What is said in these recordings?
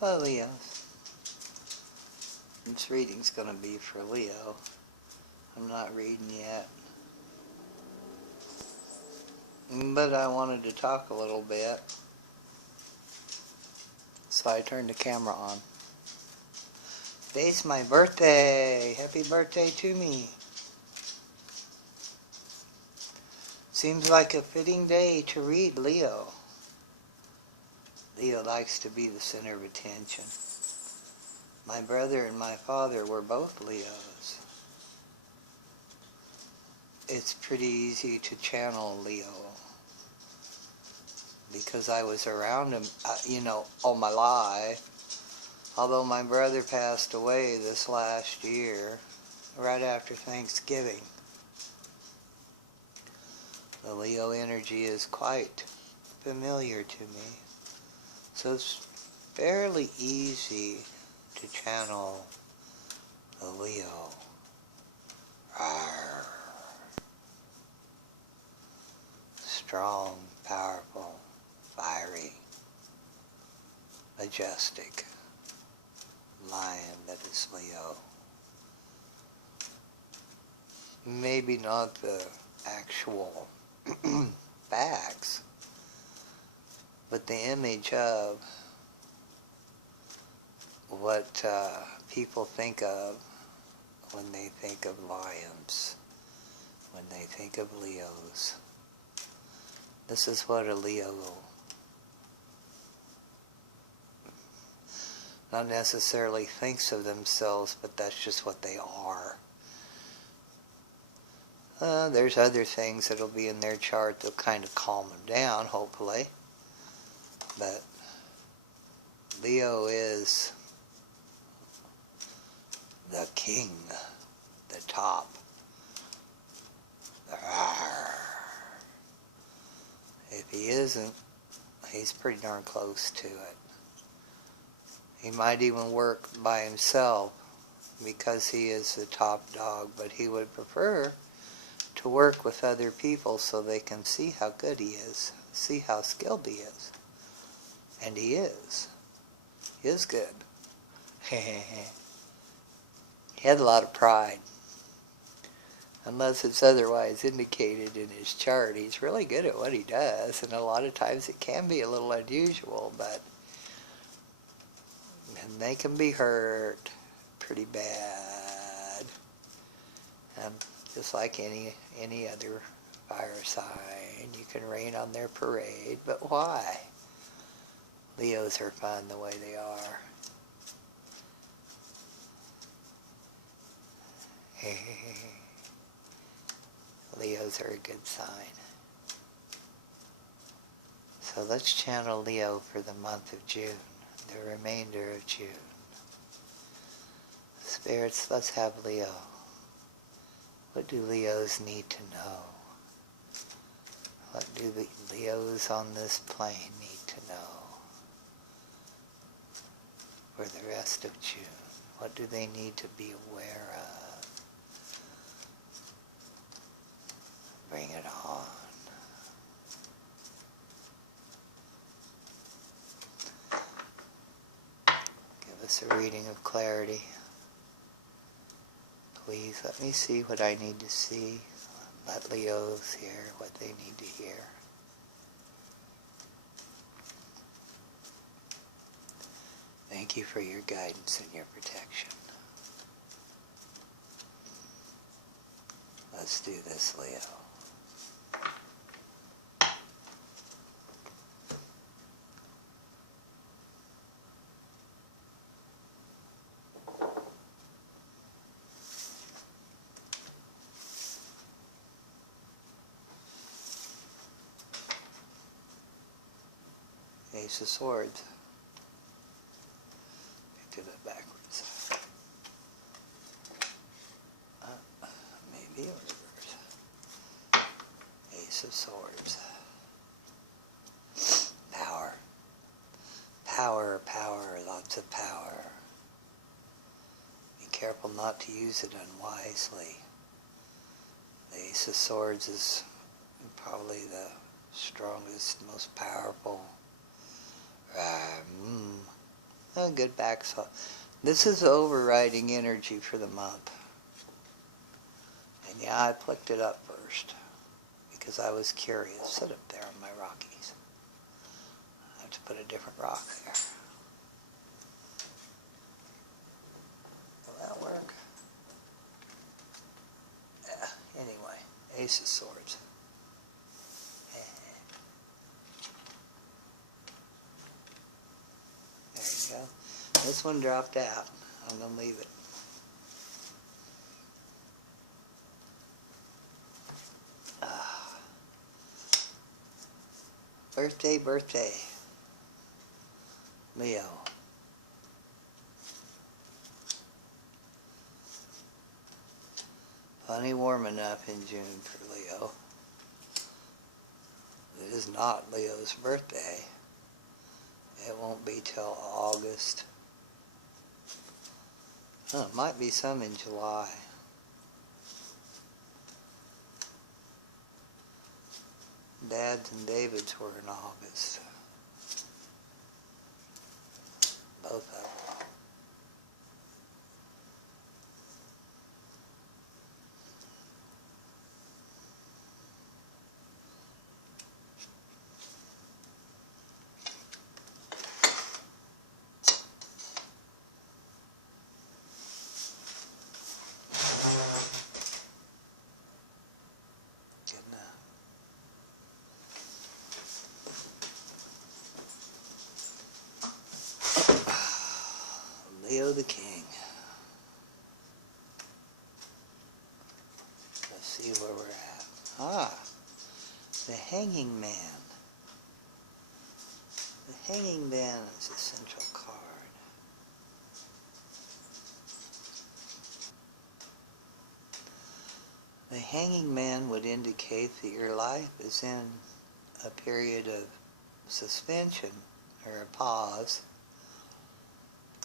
Well, Leos, this reading's going to be for Leo. I'm not reading yet. But I wanted to talk a little bit. So I turned the camera on. Today's my birthday. Happy birthday to me. Seems like a fitting day to read Leo. Leo likes to be the center of attention. My brother and my father were both Leos. It's pretty easy to channel Leo because I was around him, all my life. Although my brother passed away this last year, right after Thanksgiving. The Leo energy is quite familiar to me. So it's fairly easy to channel the Leo. Rawr. Strong, powerful, fiery, majestic lion that is Leo. Maybe not the actual facts, but the image of what people think of when they think of lions, when they think of Leos. This is what a Leo not necessarily thinks of themselves, but that's just what they are. There's other things that'll be in their chart that'll kind of calm them down, hopefully. But Leo is the king, the top. If he isn't, he's pretty darn close to it. He might even work by himself because he is the top dog, but he would prefer to work with other people so they can see how good he is, see how skilled he is. And he is. He is good. He had a lot of pride. Unless it's otherwise indicated in his chart, he's really good at what he does, and a lot of times it can be a little unusual, but and they can be hurt pretty bad. Just like any other fire sign, you can rain on their parade, but why? Leos are fun the way they are. Leos are a good sign. So let's channel Leo for the month of June, the remainder of June. Spirits, let's have Leo. What do Leos need to know? What do the Leos on this plane need to know for the rest of June? What do they need to be aware of? Bring it on. Give us a reading of clarity. Please let me see what I need to see. Let Leos hear what they need to hear. Thank you for your guidance and your protection. Let's do this, Leo. Ace of Swords. Do it backwards. Maybe reverse. Ace of Swords. Power. Power, power, lots of power. Be careful not to use it unwisely. The Ace of Swords is probably the strongest, most powerful A good backslash. This is the overriding energy for the month. And yeah, I plucked it up first because I was curious. Sit up there on my Rockies. I have to put a different rock there. Will that work? Yeah, anyway, Ace of Swords. There you go. This one dropped out. I'm going to leave it. Birthday. Leo. Plenty warm enough in June for Leo. It is not Leo's birthday. It won't be till August. Oh, it might be some in July. Dad's and David's were in August. Both of them. Good enough. Leo the King. Let's see where we're at. Ah, the Hanging Man. The Hanging Man is a central card. The Hanging Man would indicate that your life is in a period of suspension or a pause.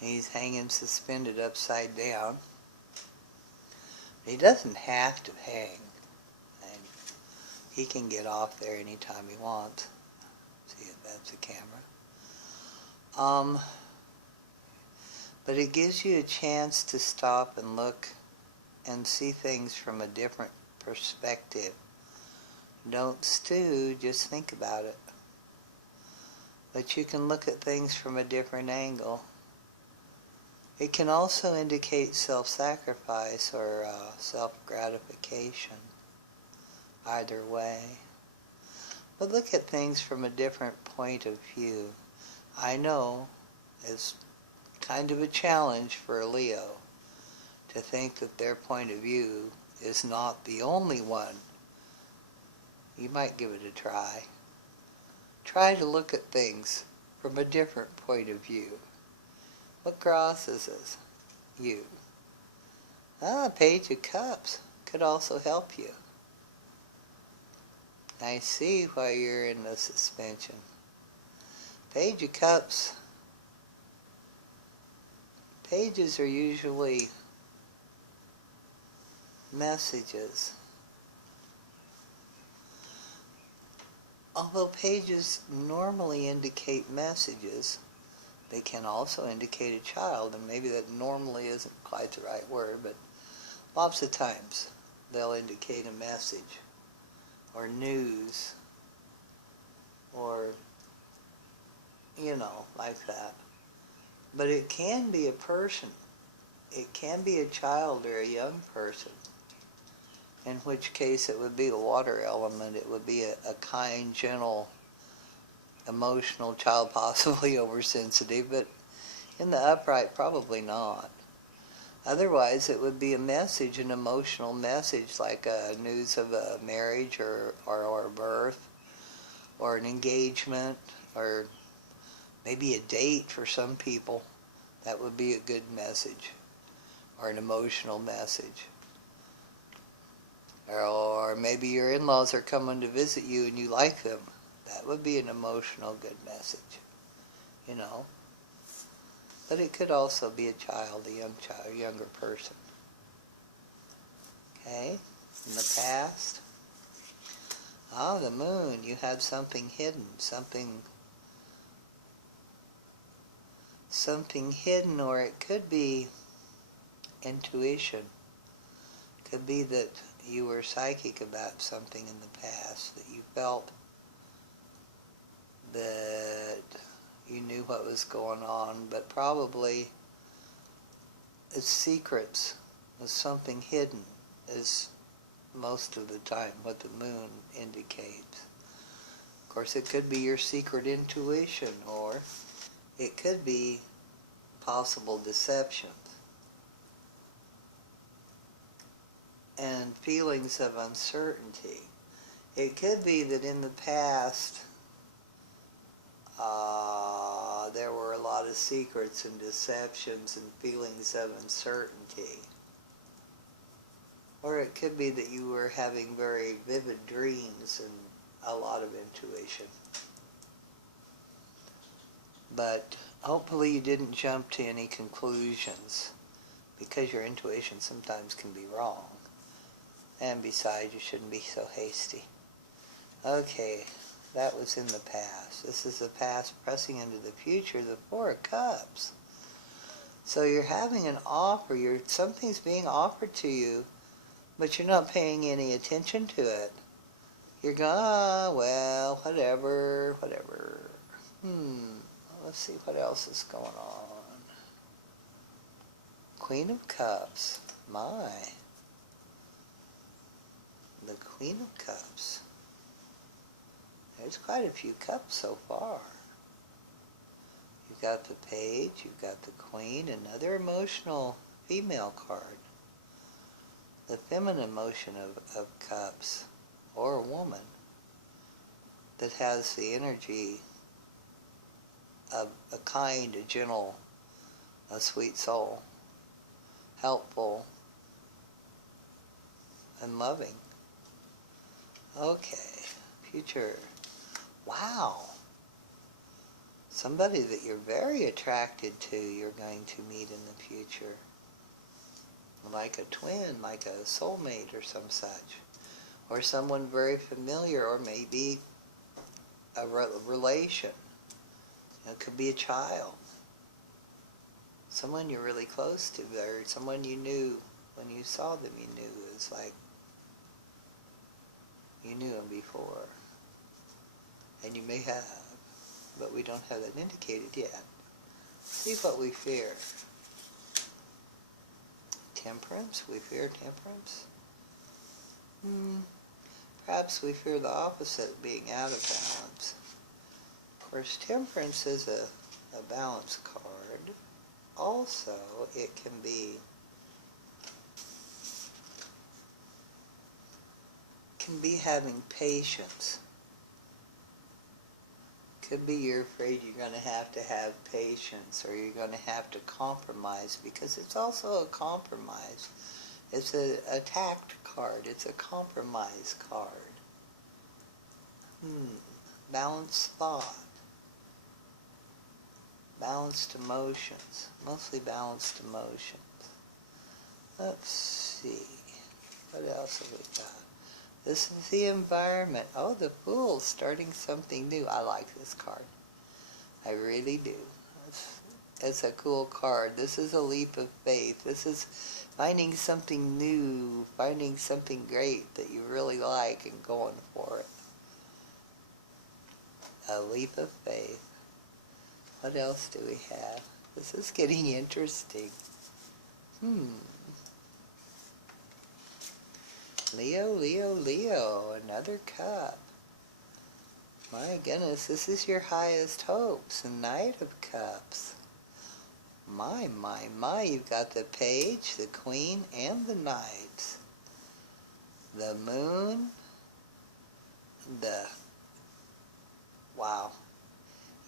He's hanging suspended upside down. He doesn't have to hang. And he can get off there anytime he wants. See if that's the camera. But it gives you a chance to stop and look and see things from a different perspective. Don't stew, just think about it. But you can look at things from a different angle. It can also indicate self-sacrifice or self-gratification, either way. But look at things from a different point of view. I know it's kind of a challenge for a Leo to think that their point of view is not the only one. You might give it a try. Try to look at things from a different point of view. What crosses this? You. Page of Cups could also help you. I see why you're in the suspension. Page of Cups. Pages are usually messages. Although pages normally indicate messages, they can also indicate a child, and maybe that normally isn't quite the right word, but lots of times they'll indicate a message or news or, like that. But it can be a person. It can be a child or a young person, in which case it would be the water element. It would be a kind, gentle, emotional child, possibly oversensitive, but in the upright, probably not. Otherwise, it would be a message, an emotional message, like news of a marriage or a birth, or an engagement, or maybe a date for some people. That would be a good message, or an emotional message. Or maybe your in-laws are coming to visit you and you like them. That would be an emotional good message, But it could also be a child, a young child, a younger person. Okay? In the past. The moon. You had something hidden, something something hidden, or it could be intuition. Could be that you were psychic about something in the past, that you felt that you knew what was going on, but probably it's secrets. It's something hidden is most of the time what the moon indicates. Of course, it could be your secret intuition, or it could be possible deceptions and feelings of uncertainty. It could be that in the past there were a lot of secrets and deceptions and feelings of uncertainty. Or it could be that you were having very vivid dreams and a lot of intuition. But hopefully you didn't jump to any conclusions, because your intuition sometimes can be wrong. And besides, you shouldn't be so hasty. Okay, that was in the past. This is the past pressing into the future, the Four of Cups. So you're having an offer, something's being offered to you, but you're not paying any attention to it. You're going, well, whatever. Let's see what else is going on. Queen of Cups. My. The Queen of Cups. There's quite a few cups so far. You've got the Page, you've got the Queen, another emotional female card. The feminine motion of cups, or a woman that has the energy of a kind, a gentle, a sweet soul, helpful, and loving. Okay, future. Wow. Somebody that you're very attracted to, you're going to meet in the future. Like a twin, like a soulmate or some such. Or someone very familiar, or maybe a relation. It could be a child. Someone you're really close to, or someone you knew when you saw them, you knew. It's like you knew them before. And you may have, but we don't have that indicated yet. See what we fear. Temperance? We fear temperance? Perhaps we fear the opposite, being out of balance. Of course, temperance is a balance card. Also, it can be having patience. Could be you're afraid you're going to have patience, or you're going to have to compromise, because it's also a compromise. It's a tact card. It's a compromise card. Balanced thought. Balanced emotions. Mostly balanced emotions. Let's see. What else have we got? This is the environment. Oh, the Fool, starting something new. I like this card. I really do. It's a cool card. This is a leap of faith. This is finding something new, finding something great that you really like and going for it. A leap of faith. What else do we have? This is getting interesting. Leo, Leo, Leo, another cup. My goodness, this is your highest hopes, a Knight of Cups. My, you've got the Page, the Queen, and the Knights. The Moon, wow.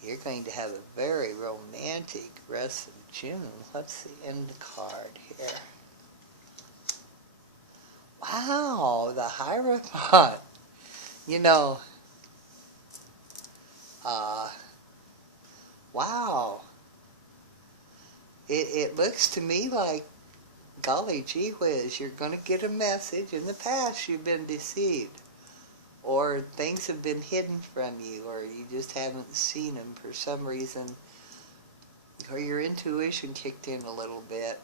You're going to have a very romantic rest of June. What's the end card here? Wow, the Hierophant. Wow. It looks to me like, golly gee whiz, you're going to get a message. In the past, you've been deceived. Or things have been hidden from you, or you just haven't seen them for some reason. or your intuition kicked in a little bit.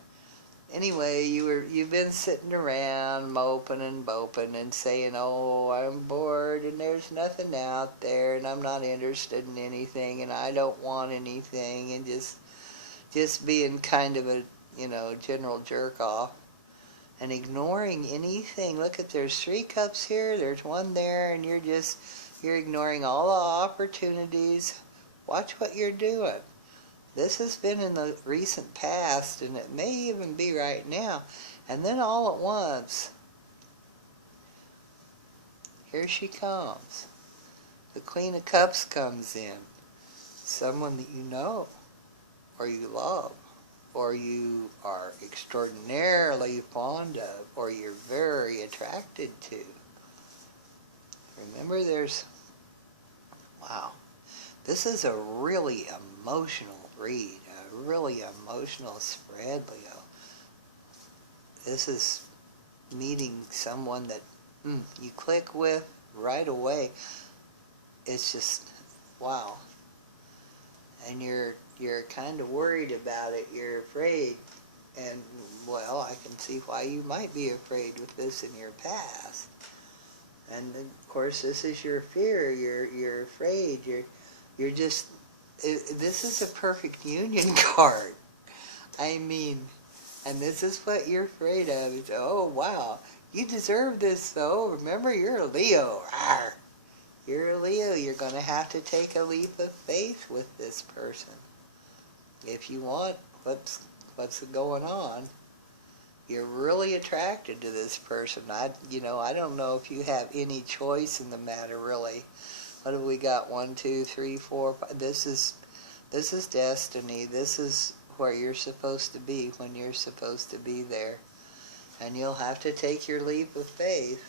Anyway, you've been sitting around moping and moping and saying, "Oh, I'm bored and there's nothing out there and I'm not interested in anything and I don't want anything," and just being kind of a, general jerk off and ignoring anything. Look, at there's 3 cups here, there's 1 there, and you're ignoring all the opportunities. Watch what you're doing. This has been in the recent past, and it may even be right now. And then all at once, here she comes. The Queen of Cups comes in. Someone that you know, or you love, or you are extraordinarily fond of, or you're very attracted to. Remember, wow, this is a really emotional read, a really emotional spread, Leo. This is meeting someone that you click with right away. It's just, wow. And you're kind of worried about it. You're afraid. And, well, I can see why you might be afraid with this in your past. And, of course, this is your fear. You're afraid. You're just... This is a perfect union card. I mean, and this is what you're afraid of. It's, oh, wow, you deserve this, though. Remember, you're a Leo. Arr. You're a Leo. You're going to have to take a leap of faith with this person. If you want what's going on, you're really attracted to this person. I don't know if you have any choice in the matter, really. What have we got? 1, 2, 3, 4, 5. This is destiny. This is where you're supposed to be when you're supposed to be there. And you'll have to take your leap of faith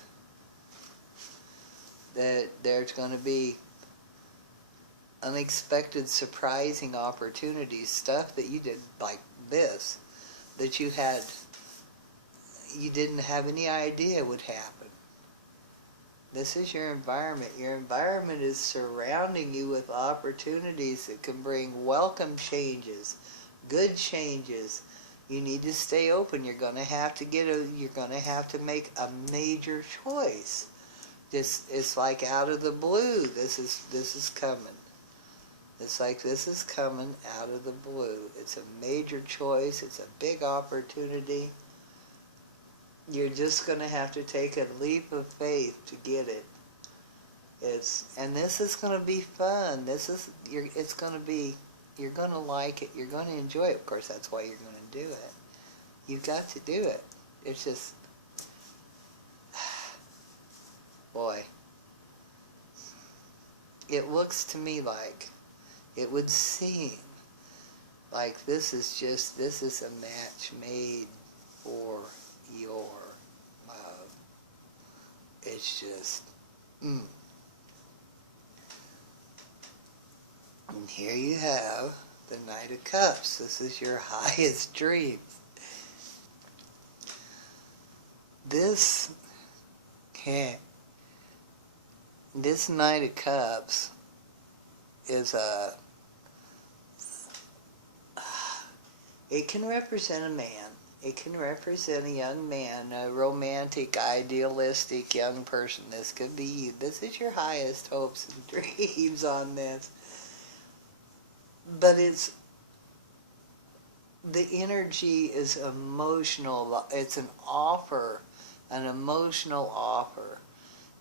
that there's going to be unexpected, surprising opportunities, stuff that you did like this, that you didn't have any idea would happen. This is your environment. Your environment is surrounding you with opportunities that can bring welcome changes, good changes. You need to stay open. You're going to have to make a major choice. It's like out of the blue. This is coming. It's like this is coming out of the blue. It's a major choice. It's a big opportunity. You're just going to have to take a leap of faith to get it. And this is going to be fun. You're going to like it. You're going to enjoy it. Of course, that's why you're going to do it. You've got to do it. It's just, boy, it looks to me like it would seem like this is a match made for your love. It's just, And here you have the Knight of Cups. This is your highest dream. This Knight of Cups is it can represent a man. It can represent a young man, a romantic, idealistic young person. This could be you. This is your highest hopes and dreams on this. But the energy is emotional. It's an offer, an emotional offer.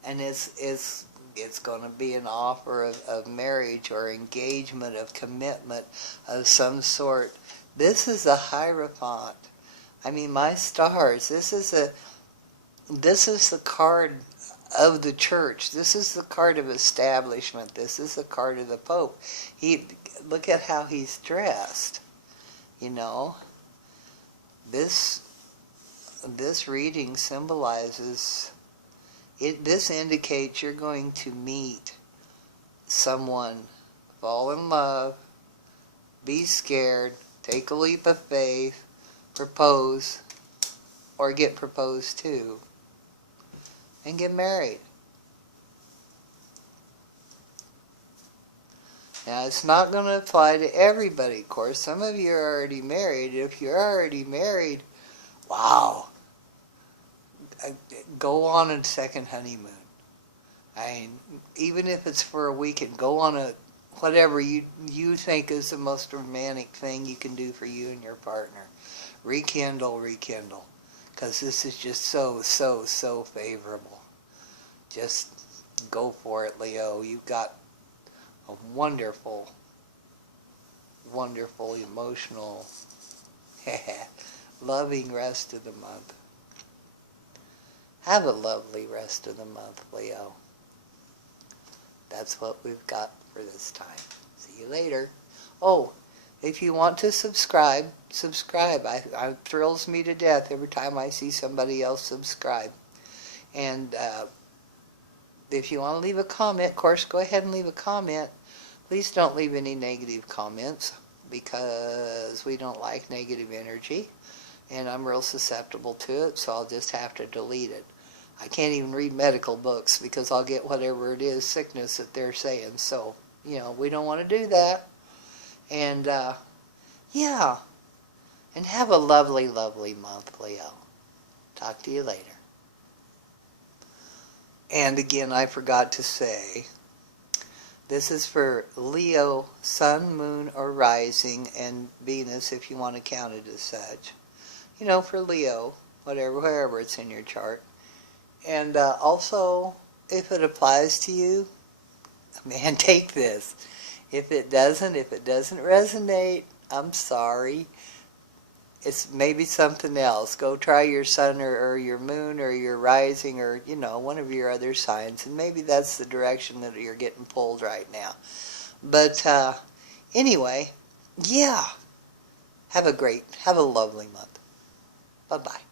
And it's going to be an offer of marriage or engagement, of commitment of some sort. This is a Hierophant. I mean, my stars, this is the card of the church. This is the card of establishment. This is the card of the Pope. Look at how he's dressed. This reading symbolizes, this indicates you're going to meet someone, fall in love, be scared, take a leap of faith, propose, or get proposed to, and get married. Now, it's not going to apply to everybody, of course. Some of you are already married. If you're already married, wow, go on a second honeymoon. I mean, even if it's for a weekend, go on a whatever you think is the most romantic thing you can do for you and your partner. Rekindle, rekindle, because this is just so, so, so favorable. Just go for it, Leo. You've got a wonderful, wonderful, emotional, loving rest of the month. Have a lovely rest of the month, Leo. That's what we've got for this time. See you later. Oh, if you want to subscribe, subscribe. It thrills me to death every time I see somebody else subscribe. And if you want to leave a comment, of course, go ahead and leave a comment. Please don't leave any negative comments because we don't like negative energy. And I'm real susceptible to it, so I'll just have to delete it. I can't even read medical books because I'll get whatever it is, sickness that they're saying. So, we don't want to do that. And, yeah. And have a lovely, lovely month, Leo. Talk to you later. And again, I forgot to say, this is for Leo, Sun, Moon, or Rising, and Venus, if you want to count it as such. For Leo, wherever it's in your chart. And also, if it applies to you, man, take this. If it doesn't resonate, I'm sorry. It's maybe something else. Go try your sun or your moon or your rising or, one of your other signs. And maybe that's the direction that you're getting pulled right now. But anyway, yeah. Have a lovely month. Bye-bye.